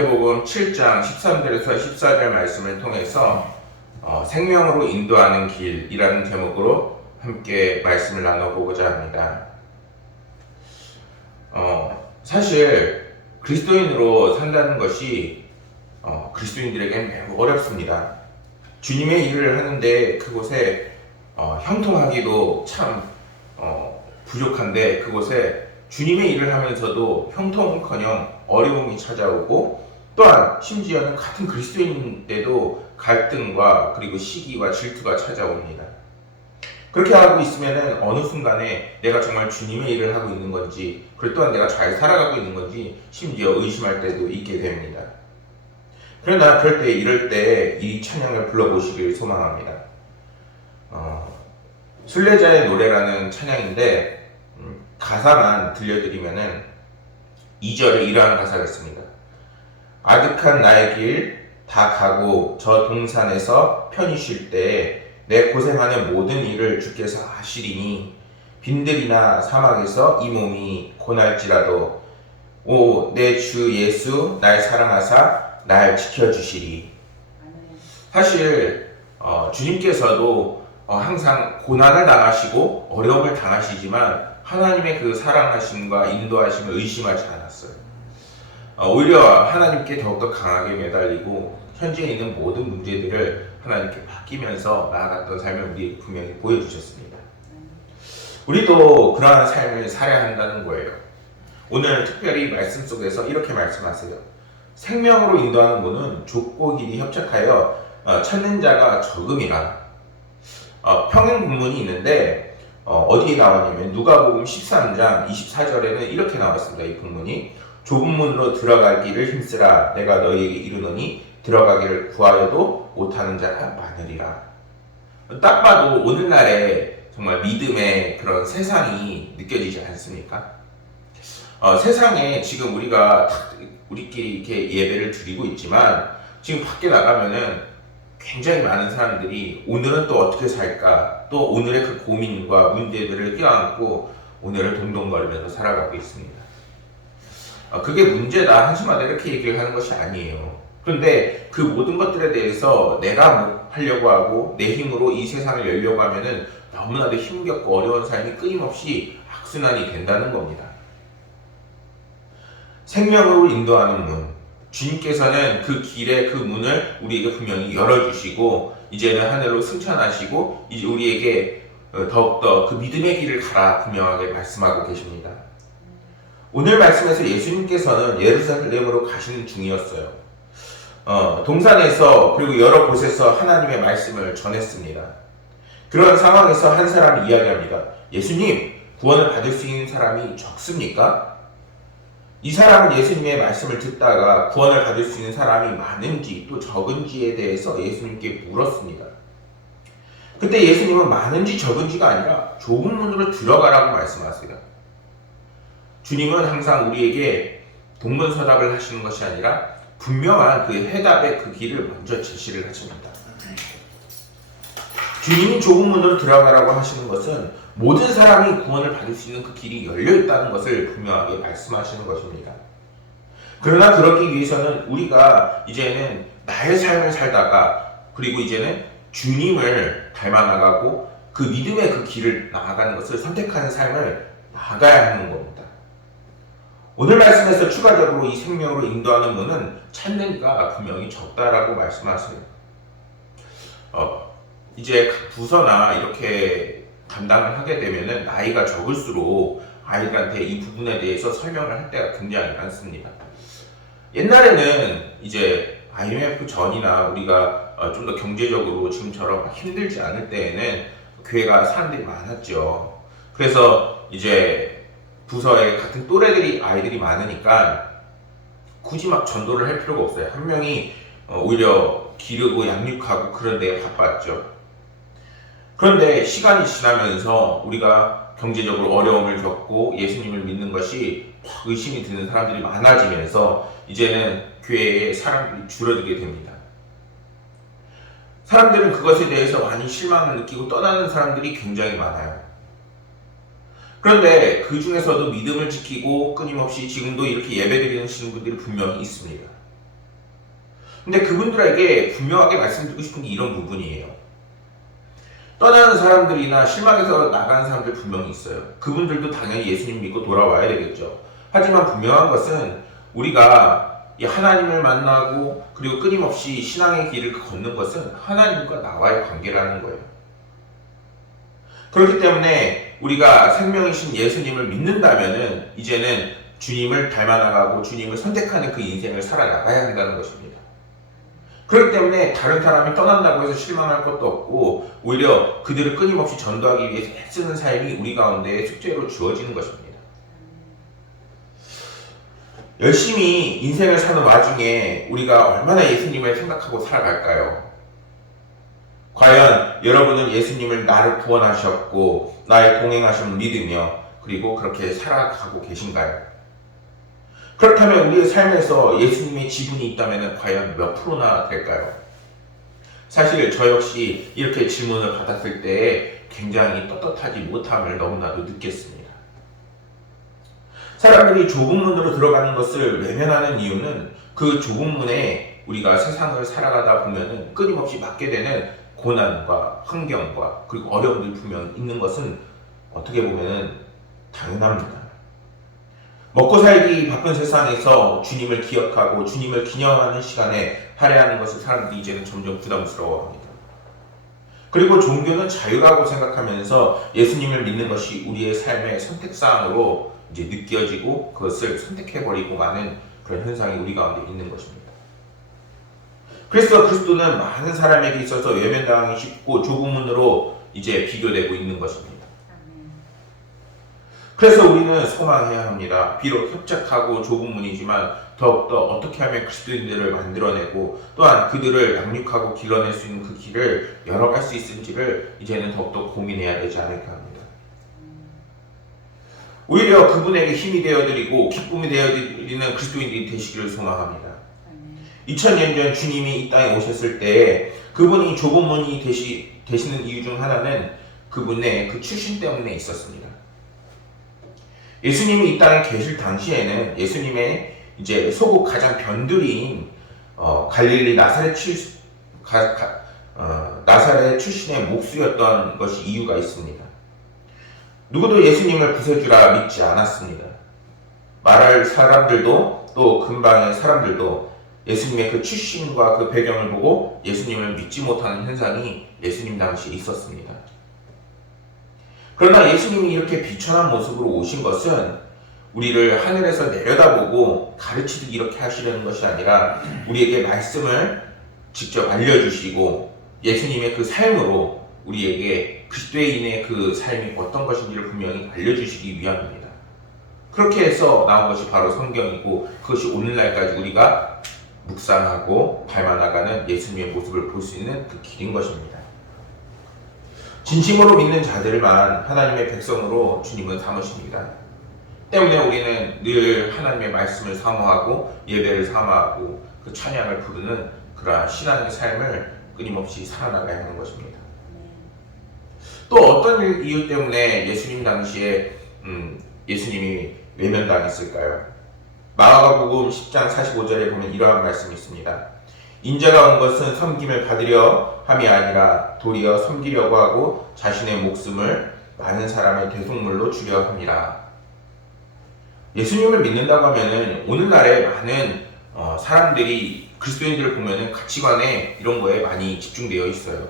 마태복음 7장 13절에서 14절 말씀을 통해서 생명으로 인도하는 길이라는 제목으로 함께 말씀을 나눠보고자 합니다. 사실 그리스도인으로 산다는 것이 그리스도인들에게는 매우 어렵습니다. 주님의 일을 하는데 그곳에 형통하기도 참 부족한데 그곳에 주님의 일을 하면서도 형통은커녕 어려움이 찾아오고 또한 심지어는 같은 그리스도인인데도 갈등과 그리고 시기와 질투가 찾아옵니다. 그렇게 하고 있으면 어느 순간에 내가 정말 주님의 일을 하고 있는 건지 그리고 또한 내가 잘 살아가고 있는 건지 심지어 의심할 때도 있게 됩니다. 그러나 그럴 때 이럴 때 이 찬양을 불러보시길 소망합니다. 순례자의 노래라는 찬양인데 가사만 들려드리면은 2절에 이러한 가사가 있습니다. 아득한 나의 길 다 가고 저 동산에서 편히 쉴 때에 내 고생하는 모든 일을 주께서 아시리니 빈들이나 사막에서 이 몸이 고날지라도 오 내 주 예수 날 사랑하사 날 지켜주시리. 사실 주님께서도 항상 고난을 당하시고 어려움을 당하시지만 하나님의 그 사랑하심과 인도하심을 의심하지 않았어요. 오히려 하나님께 더욱더 강하게 매달리고 현재 있는 모든 문제들을 하나님께 맡기면서 나아갔던 삶을 우리 분명히 보여주셨습니다. 우리도 그러한 삶을 살아야 한다는 거예요. 오늘 특별히 말씀 속에서 이렇게 말씀하세요. 생명으로 인도하는 분은 좁고 길이 협착하여 찾는 자가 적음이라. 평행 본문이 있는데 어디에 나왔냐면 누가복음 13장 24절에는 이렇게 나왔습니다. 이 본문이 좁은 문으로 들어갈 길을 힘쓰라 내가 너희에게 이르노니 들어가기를 구하여도 못하는 자가 많으리라. 딱 봐도 오늘날에 정말 믿음의 그런 세상이 느껴지지 않습니까? 세상에 지금 우리끼리 이렇게 예배를 드리고 있지만 지금 밖에 나가면은 굉장히 많은 사람들이 오늘은 또 어떻게 살까 또 오늘의 그 고민과 문제들을 껴안고 오늘을 동동거리면서 살아가고 있습니다. 그게 문제다 한심하다 이렇게 얘기를 하는 것이 아니에요. 그런데 그 모든 것들에 대해서 내가 뭐 하려고 하고 내 힘으로 이 세상을 열려고 하면은 너무나도 힘겹고 어려운 삶이 끊임없이 악순환이 된다는 겁니다. 생명으로 인도하는 문, 주님께서는 그 길의 그 문을 우리에게 분명히 열어주시고 이제는 하늘로 승천하시고 이제 우리에게 더욱더 그 믿음의 길을 가라 분명하게 말씀하고 계십니다. 오늘 말씀에서 예수님께서는 예루살렘으로 가시는 중이었어요. 동산에서 그리고 여러 곳에서 하나님의 말씀을 전했습니다. 그런 상황에서 한 사람이 이야기합니다. 예수님, 구원을 받을 수 있는 사람이 적습니까? 이 사람은 예수님의 말씀을 듣다가 구원을 받을 수 있는 사람이 많은지 또 적은지에 대해서 예수님께 물었습니다. 그때 예수님은 많은지 적은지가 아니라 좁은 문으로 들어가라고 말씀하세요. 주님은 항상 우리에게 동문서답을 하시는 것이 아니라 분명한 그 해답의 그 길을 먼저 제시를 하십니다. 주님이 좁은 문으로 들어가라고 하시는 것은 모든 사람이 구원을 받을 수 있는 그 길이 열려있다는 것을 분명하게 말씀하시는 것입니다. 그러나 그러기 위해서는 우리가 이제는 나의 삶을 살다가 그리고 이제는 주님을 닮아나가고 그 믿음의 그 길을 나아가는 것을 선택하는 삶을 나아가야 하는 겁니다. 오늘 말씀에서 추가적으로 이 생명으로 인도하는 문은 찾는 이가 분명히 적다라고 말씀하세요. 이제 각 부서나 이렇게 담당을 하게 되면은 나이가 적을수록 아이들한테 이 부분에 대해서 설명을 할 때가 굉장히 많습니다. 옛날에는 이제 IMF 전이나 우리가 좀 더 경제적으로 지금처럼 힘들지 않을 때에는 교회가 사람들이 많았죠. 그래서 이제 부서에 같은 또래들이 아이들이 많으니까 굳이 막 전도를 할 필요가 없어요. 한 명이 오히려 기르고 양육하고 그런 데에 바빴죠. 그런데 시간이 지나면서 우리가 경제적으로 어려움을 겪고 예수님을 믿는 것이 막 의심이 드는 사람들이 많아지면서 이제는 교회에 사람들이 줄어들게 됩니다. 사람들은 그것에 대해서 많이 실망을 느끼고 떠나는 사람들이 굉장히 많아요. 그런데 그 중에서도 믿음을 지키고 끊임없이 지금도 이렇게 예배드리시는 분들이 분명히 있습니다. 근데 그분들에게 분명하게 말씀드리고 싶은 게 이런 부분이에요. 떠나는 사람들이나 실망해서 나가는 사람들 분명히 있어요. 그분들도 당연히 예수님 믿고 돌아와야 되겠죠. 하지만 분명한 것은 우리가 이 하나님을 만나고 그리고 끊임없이 신앙의 길을 걷는 것은 하나님과 나와의 관계라는 거예요. 그렇기 때문에 우리가 생명이신 예수님을 믿는다면은 이제는 주님을 닮아나가고 주님을 선택하는 그 인생을 살아나가야 한다는 것입니다. 그렇기 때문에 다른 사람이 떠난다고 해서 실망할 것도 없고 오히려 그들을 끊임없이 전도하기 위해서 애쓰는 삶이 우리 가운데 숙제로 주어지는 것입니다. 열심히 인생을 사는 와중에 우리가 얼마나 예수님을 생각하고 살아갈까요? 과연 여러분은 예수님을 나를 구원하셨고 나의 동행하심을 믿으며 그리고 그렇게 살아가고 계신가요? 그렇다면 우리의 삶에서 예수님의 지분이 있다면 과연 몇 프로나 될까요? 사실 저 역시 이렇게 질문을 받았을 때 굉장히 떳떳하지 못함을 너무나도 느꼈습니다. 사람들이 좁은 문으로 들어가는 것을 외면하는 이유는 그 좁은 문에 우리가 세상을 살아가다 보면 끊임없이 맞게 되는 고난과 환경과 그리고 어려움들 분명히 있는 것은 어떻게 보면 당연합니다. 먹고 살기 바쁜 세상에서 주님을 기억하고 주님을 기념하는 시간에 할애하는 것을 사람들이 이제는 점점 부담스러워합니다. 그리고 종교는 자유라고 생각하면서 예수님을 믿는 것이 우리의 삶의 선택사항으로 이제 느껴지고 그것을 선택해버리고 마는 그런 현상이 우리 가운데 있는 것입니다. 그래서 그리스도는 많은 사람에게 있어서 외면당하기 쉽고 좁은 문으로 이제 비교되고 있는 것입니다. 그래서 우리는 소망해야 합니다. 비록 협착하고 좁은 문이지만 더욱더 어떻게 하면 그리스도인들을 만들어내고 또한 그들을 양육하고 길러낼 수 있는 그 길을 열어갈 수 있을지를 이제는 더욱더 고민해야 되지 않을까 합니다. 오히려 그분에게 힘이 되어드리고 기쁨이 되어드리는 그리스도인들이 되시기를 소망합니다. 2000년 전 주님이 이 땅에 오셨을 때 그분이 좁은 문이 되시는 이유 중 하나는 그분의 그 출신 때문에 있었습니다. 예수님이 이 땅에 계실 당시에는 예수님의 이제 소국 가장 변두리인 갈릴리 나사렛 출신의 목수였던 것이 이유가 있습니다. 누구도 예수님을 부서주라 믿지 않았습니다. 말할 사람들도 또 근방의 사람들도 예수님의 그 출신과 그 배경을 보고 예수님을 믿지 못하는 현상이 예수님 당시에 있었습니다. 그러나 예수님이 이렇게 비천한 모습으로 오신 것은 우리를 하늘에서 내려다보고 가르치듯 이렇게 하시려는 것이 아니라 우리에게 말씀을 직접 알려주시고 예수님의 그 삶으로 우리에게 그리스도인의 그 삶이 어떤 것인지를 분명히 알려주시기 위함입니다. 그렇게 해서 나온 것이 바로 성경이고 그것이 오늘날까지 우리가 묵상하고 닮아나가는 예수님의 모습을 볼 수 있는 그 길인 것입니다. 진심으로 믿는 자들만 하나님의 백성으로 주님은 삼으십니다. 때문에 우리는 늘 하나님의 말씀을 사모하고 예배를 사모하고 그 찬양을 부르는 그러한 신앙의 삶을 끊임없이 살아나가야 하는 것입니다. 또 어떤 이유 때문에 예수님 당시에 예수님이 외면당했을까요? 마가복음 10장 45절에 보면 이러한 말씀이 있습니다. 인자가 온 것은 섬김을 받으려 함이 아니라 도리어 섬기려고 하고 자신의 목숨을 많은 사람의 대속물로 주려 함이라. 예수님을 믿는다고 하면은 오늘날에 많은 사람들이 그리스도인들을 보면은 가치관에 이런 거에 많이 집중되어 있어요.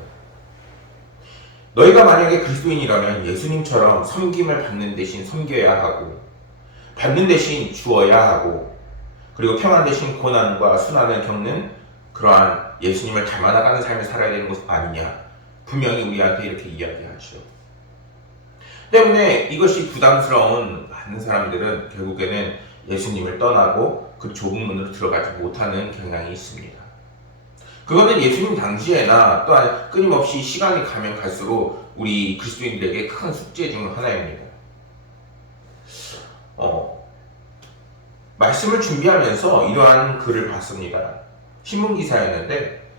너희가 만약에 그리스도인이라면 예수님처럼 섬김을 받는 대신 섬겨야 하고 받는 대신 주어야 하고 그리고 평안 대신 고난과 순환을 겪는 그러한 예수님을 닮아나가는 삶을 살아야 되는 것 아니냐 분명히 우리한테 이렇게 이야기하죠. 때문에 이것이 부담스러운 많은 사람들은 결국에는 예수님을 떠나고 그 좁은 문으로 들어가지 못하는 경향이 있습니다. 그거는 예수님 당시에나 또한 끊임없이 시간이 가면 갈수록 우리 그리스도인들에게 큰 숙제 중 하나입니다. 말씀을 준비하면서 이러한 글을 봤습니다. 신문기사였는데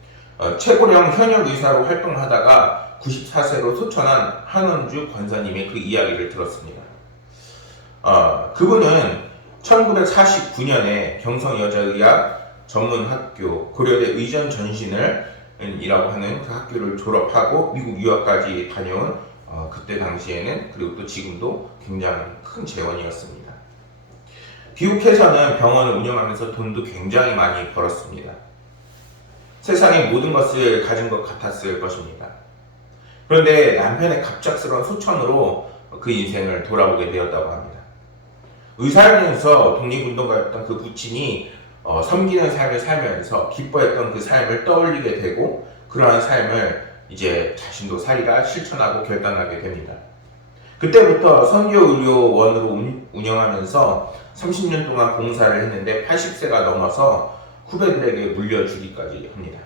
최고령 현역 의사로 활동하다가 94세로 소천한 한원주 권사님의 그 이야기를 들었습니다. 그분은 1949년에 경성여자의학 전문 학교 고려대 의전 전신을 이라고 하는 그 학교를 졸업하고 미국 유학까지 다녀온 그때 당시에는 그리고 또 지금도 굉장히 큰 재원이었습니다. 미국에서는 병원을 운영하면서 돈도 굉장히 많이 벌었습니다. 세상의 모든 것을 가진 것 같았을 것입니다. 그런데 남편의 갑작스러운 소천으로 그 인생을 돌아보게 되었다고 합니다. 의사이면서 독립운동가였던 그 부친이 섬기는 삶을 살면서 기뻐했던 그 삶을 떠올리게 되고 그러한 삶을 이제 자신도 살이라 실천하고 결단하게 됩니다. 그때부터 선교의료원으로 운영하면서 30년 동안 봉사를 했는데 80세가 넘어서 후배들에게 물려주기까지 합니다.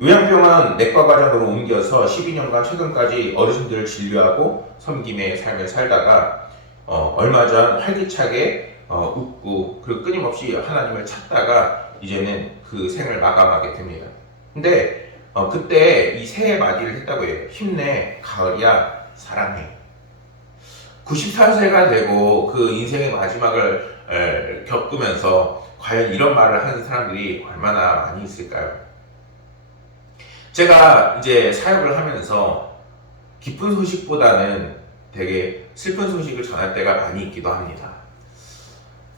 요양병원 내과 과장으로 옮겨서 12년간 최근까지 어르신들을 진료하고 섬김의 삶을 살다가 얼마 전 활기차게 웃고 그리고 끊임없이 하나님을 찾다가 이제는 그 생을 마감하게 됩니다. 근데 그때 이 세 마디를 했다고 해요. 힘내, 가을이야, 사랑해. 94세가 되고 그 인생의 마지막을 겪으면서 과연 이런 말을 하는 사람들이 얼마나 많이 있을까요? 제가 이제 사역을 하면서 기쁜 소식보다는 되게 슬픈 소식을 전할 때가 많이 있기도 합니다.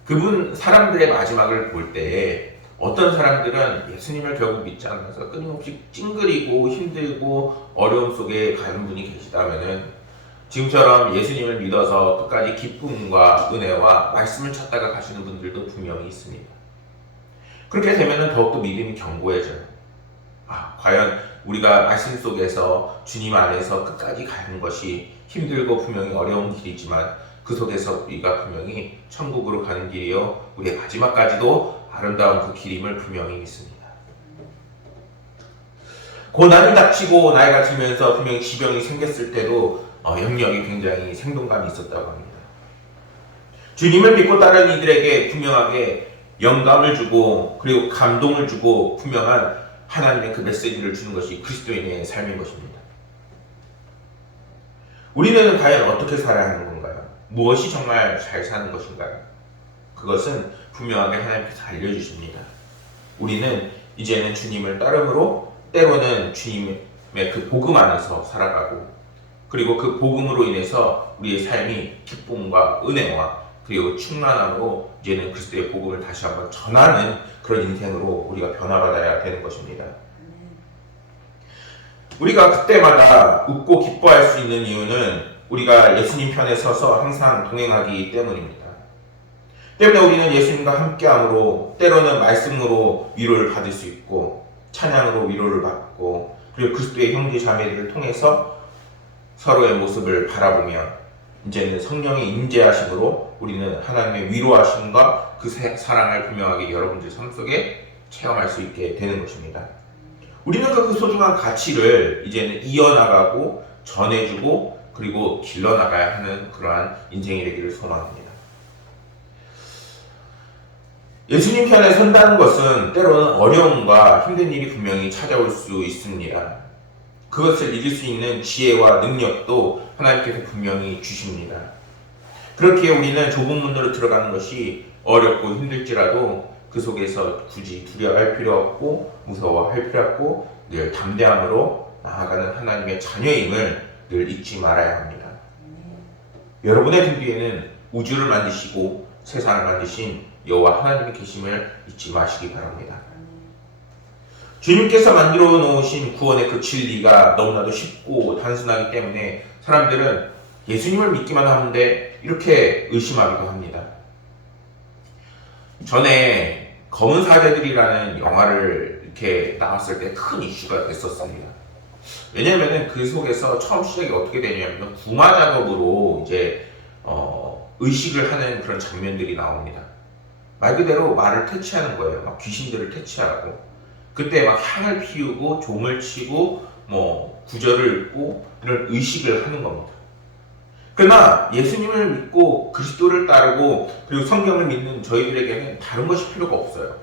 그분 사람들의 마지막을 볼 때 어떤 사람들은 예수님을 결국 믿지 않아서 끊임없이 찡그리고 힘들고 어려움 속에 가는 분이 계시다면은 지금처럼 예수님을 믿어서 끝까지 기쁨과 은혜와 말씀을 찾다가 가시는 분들도 분명히 있습니다. 그렇게 되면은 더욱더 믿음이 견고해져요. 과연 우리가 말씀 속에서 주님 안에서 끝까지 가는 것이 힘들고 분명히 어려운 길이지만 그 속에서 우리가 분명히 천국으로 가는 길이요 우리의 마지막까지도 아름다운 그 길임을 분명히 믿습니다. 고난이 닥치고 나이가 들면서 분명히 지병이 생겼을 때도 영역이 굉장히 생동감이 있었다고 합니다. 주님을 믿고 따르는 이들에게 분명하게 영감을 주고 그리고 감동을 주고 분명한 하나님의 그 메시지를 주는 것이 그리스도인의 삶인 것입니다. 우리는 과연 어떻게 살아야 하는 건가요? 무엇이 정말 잘 사는 것인가요? 그것은 분명하게 하나님께서 알려주십니다. 우리는 이제는 주님을 따름으로 때로는 주님의 그 복음 안에서 살아가고 그리고 그 복음으로 인해서 우리의 삶이 기쁨과 은혜와 그리고 충만함으로 이제는 그리스도의 복음을 다시 한번 전하는 그런 인생으로 우리가 변화받아야 되는 것입니다. 우리가 그때마다 웃고 기뻐할 수 있는 이유는 우리가 예수님 편에 서서 항상 동행하기 때문입니다. 때문에 우리는 예수님과 함께함으로 때로는 말씀으로 위로를 받을 수 있고 찬양으로 위로를 받고 그리고 그리스도의 형제 자매들을 통해서 서로의 모습을 바라보며 이제는 성령의 임재하심으로 우리는 하나님의 위로하심과 그 사랑을 분명하게 여러분들 삶 속에 체험할 수 있게 되는 것입니다. 우리는 그 소중한 가치를 이제는 이어나가고 전해주고 그리고 길러나가야 하는 그러한 인생이 되기를 소망합니다. 예수님 편에 선다는 것은 때로는 어려움과 힘든 일이 분명히 찾아올 수 있습니다. 그것을 이길 수 있는 지혜와 능력도 하나님께서 분명히 주십니다. 그렇게 우리는 좁은 문으로 들어가는 것이 어렵고 힘들지라도 그 속에서 굳이 두려워할 필요 없고 무서워할 필요 없고 늘 담대함으로 나아가는 하나님의 자녀임을 늘 잊지 말아야 합니다. 여러분의 등 뒤에는 우주를 만드시고 세상을 만드신 여호와 하나님이 계심을 잊지 마시기 바랍니다. 주님께서 만들어 놓으신 구원의 그 진리가 너무나도 쉽고 단순하기 때문에 사람들은 예수님을 믿기만 하는데 이렇게 의심하기도 합니다. 전에 검은 사제들이라는 영화를 이렇게 나왔을 때 큰 이슈가 됐었습니다. 왜냐하면 그 속에서 처음 시작이 어떻게 되냐면 구마 작업으로 이제 의식을 하는 그런 장면들이 나옵니다. 말 그대로 말을 퇴치하는 거예요. 막 귀신들을 퇴치하고 그때 막 향을 피우고 종을 치고 구절을 읽고 이런 의식을 하는 겁니다. 그러나 예수님을 믿고 그리스도를 따르고 그리고 성경을 믿는 저희들에게는 다른 것이 필요가 없어요.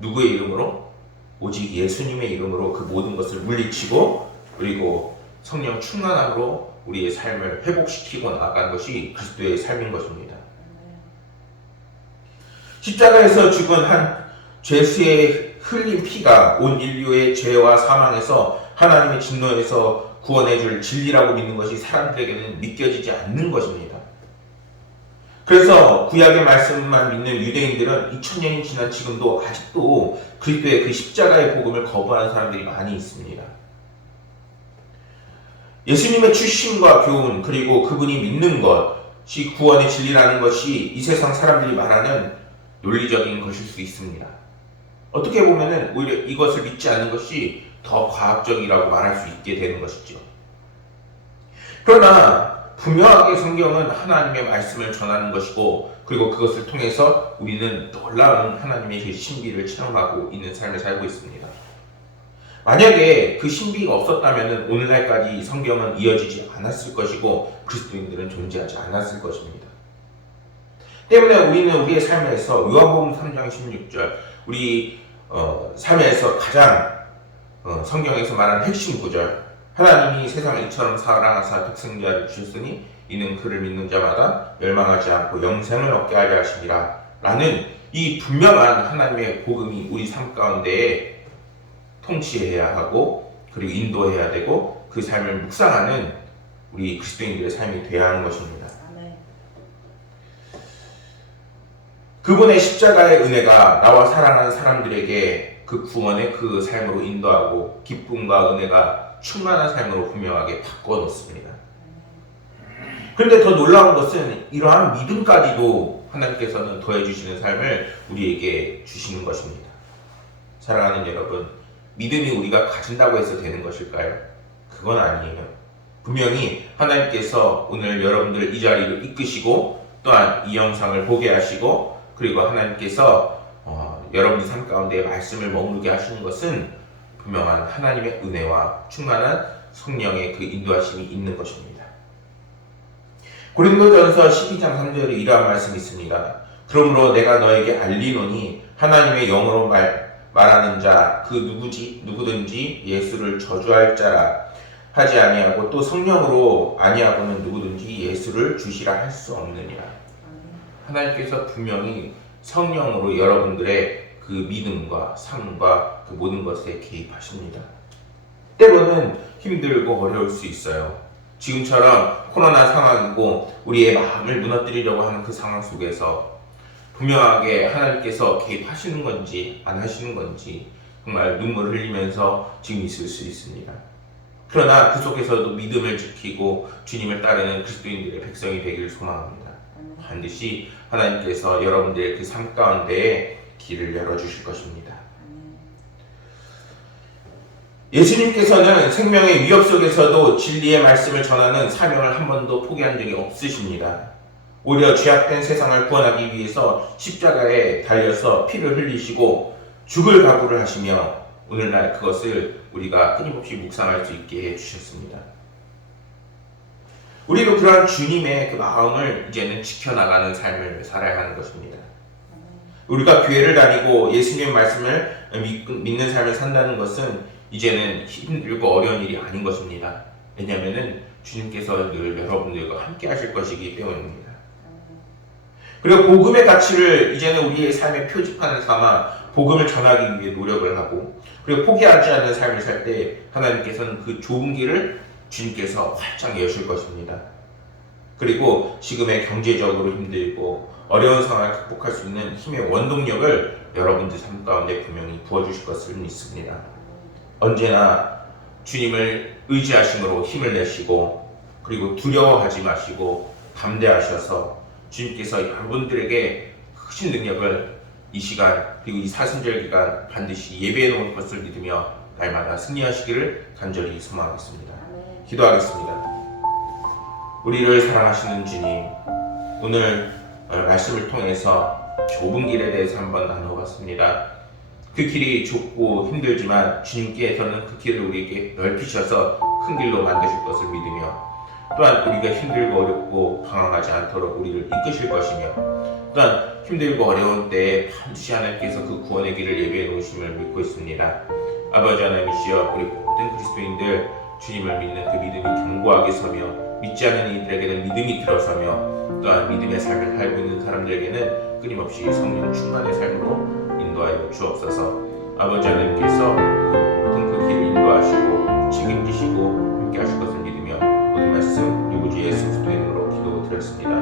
누구의 이름으로? 오직 예수님의 이름으로 그 모든 것을 물리치고 그리고 성령 충만함으로 우리의 삶을 회복시키고 나아간 것이 그리스도의 삶인 것입니다. 십자가에서 죽은 한 죄수의 흘린 피가 온 인류의 죄와 사망에서 하나님의 진노에서 구원해줄 진리라고 믿는 것이 사람들에게는 믿겨지지 않는 것입니다. 그래서 구약의 말씀만 믿는 유대인들은 2000년이 지난 지금도 아직도 그리스도의 그 십자가의 복음을 거부하는 사람들이 많이 있습니다. 예수님의 출신과 교훈 그리고 그분이 믿는 것이 구원의 진리라는 것이 이 세상 사람들이 말하는 논리적인 것일 수 있습니다. 어떻게 보면은 오히려 이것을 믿지 않는 것이 더 과학적이라고 말할 수 있게 되는 것이죠. 그러나 분명하게 성경은 하나님의 말씀을 전하는 것이고 그리고 그것을 통해서 우리는 놀라운 하나님의 그 신비를 체험하고 있는 삶을 살고 있습니다. 만약에 그 신비가 없었다면 오늘날까지 성경은 이어지지 않았을 것이고 그리스도인들은 존재하지 않았을 것입니다. 때문에 우리는 우리의 삶에서 요한복음 3장 16절 우리 삶에서 가장 성경에서 말하는 핵심 구절 하나님이 세상을 이처럼 사랑하사 독생자를 주셨으니 이는 그를 믿는 자마다 멸망하지 않고 영생을 얻게 하려 하시니라 라는 이 분명한 하나님의 복음이 우리 삶 가운데에 통치해야 하고 그리고 인도해야 되고 그 삶을 묵상하는 우리 그리스도인들의 삶이 되어야 하는 것입니다. 그분의 십자가의 은혜가 나와 사랑하는 사람들에게 그 구원의 그 삶으로 인도하고 기쁨과 은혜가 충만한 삶으로 분명하게 바꿔놓습니다. 그런데 더 놀라운 것은 이러한 믿음까지도 하나님께서는 더해주시는 삶을 우리에게 주시는 것입니다. 사랑하는 여러분, 믿음이 우리가 가진다고 해서 되는 것일까요? 그건 아니에요. 분명히 하나님께서 오늘 여러분들 이 자리로 이끄시고 또한 이 영상을 보게 하시고 그리고 하나님께서 여러분의 삶 가운데 말씀을 머무르게 하시는 것은 분명한 하나님의 은혜와 충만한 성령의 그 인도하심이 있는 것입니다. 고린도전서 12장 3절에 이러한 말씀이 있습니다. 그러므로 내가 너에게 알리노니 하나님의 영으로 말하는 자 그 누구든지 예수를 저주할 자라 하지 아니하고 또 성령으로 아니하고는 누구든지 예수를 주시라 할 수 없느니라. 하나님께서 분명히 성령으로 여러분들의 그 믿음과 삶과 그 모든 것에 개입하십니다. 때로는 힘들고 어려울 수 있어요. 지금처럼 코로나 상황이고 우리의 마음을 무너뜨리려고 하는 그 상황 속에서 분명하게 하나님께서 개입하시는 건지 안 하시는 건지 정말 눈물을 흘리면서 지금 있을 수 있습니다. 그러나 그 속에서도 믿음을 지키고 주님을 따르는 그리스도인들의 백성이 되기를 소망합니다. 반드시 하나님께서 여러분들의 그 삶 가운데에 길을 열어주실 것입니다. 예수님께서는 생명의 위협 속에서도 진리의 말씀을 전하는 사명을 한 번도 포기한 적이 없으십니다. 오히려 죄악된 세상을 구원하기 위해서 십자가에 달려서 피를 흘리시고 죽을 각오를 하시며 오늘날 그것을 우리가 끊임없이 묵상할 수 있게 해주셨습니다. 우리도 그러한 주님의 그 마음을 이제는 지켜나가는 삶을 살아야 하는 것입니다. 우리가 교회를 다니고 예수님의 말씀을 믿는 삶을 산다는 것은 이제는 힘들고 어려운 일이 아닌 것입니다. 왜냐하면 주님께서 늘 여러분들과 함께 하실 것이기 때문입니다. 그리고 복음의 가치를 이제는 우리의 삶의 표지판을 삼아 복음을 전하기 위해 노력을 하고 그리고 포기하지 않는 삶을 살 때 하나님께서는 그 좁은 길을 주님께서 활짝 여실 것입니다. 그리고 지금의 경제적으로 힘들고 어려운 상황을 극복할 수 있는 힘의 원동력을 여러분들 삶 가운데 분명히 부어주실 것을 믿습니다. 언제나 주님을 의지하심으로 힘을 내시고 그리고 두려워하지 마시고 담대하셔서 주님께서 여러분들에게 크신 능력을 이 시간 그리고 이 사순절 기간 반드시 예배해 놓을 것을 믿으며 날마다 승리하시기를 간절히 소망하겠습니다. 기도하겠습니다. 우리를 사랑하시는 주님, 오늘 말씀을 통해서 좁은 길에 대해서 한번 나눠봤습니다. 그 길이 좁고 힘들지만 주님께서는 그 길을 우리에게 넓히셔서 큰 길로 만드실 것을 믿으며 또한 우리가 힘들고 어렵고 방황하지 않도록 우리를 이끄실 것이며 또한 힘들고 어려운 때에 반드시 하나님께서 그 구원의 길을 예비해 놓으심을 믿고 있습니다. 아버지 하나님이시여 우리 모든 그리스도인들 주님을 믿는 그 믿음이 견고하게 서며 믿지 않는 이들에게는 믿음이 들어서며 또한 믿음의 삶을 살고 있는 사람들에게는 끊임없이 성령 충만의 삶으로 인도 인도하여 주옵소서. 아버지 하나님께서 모든 그 길을 인도하시고 책임지시고 함께 하실 것을 믿으며 모든 말씀 우리 주 예수 그리스도의 이름으로 기도드렸습니다.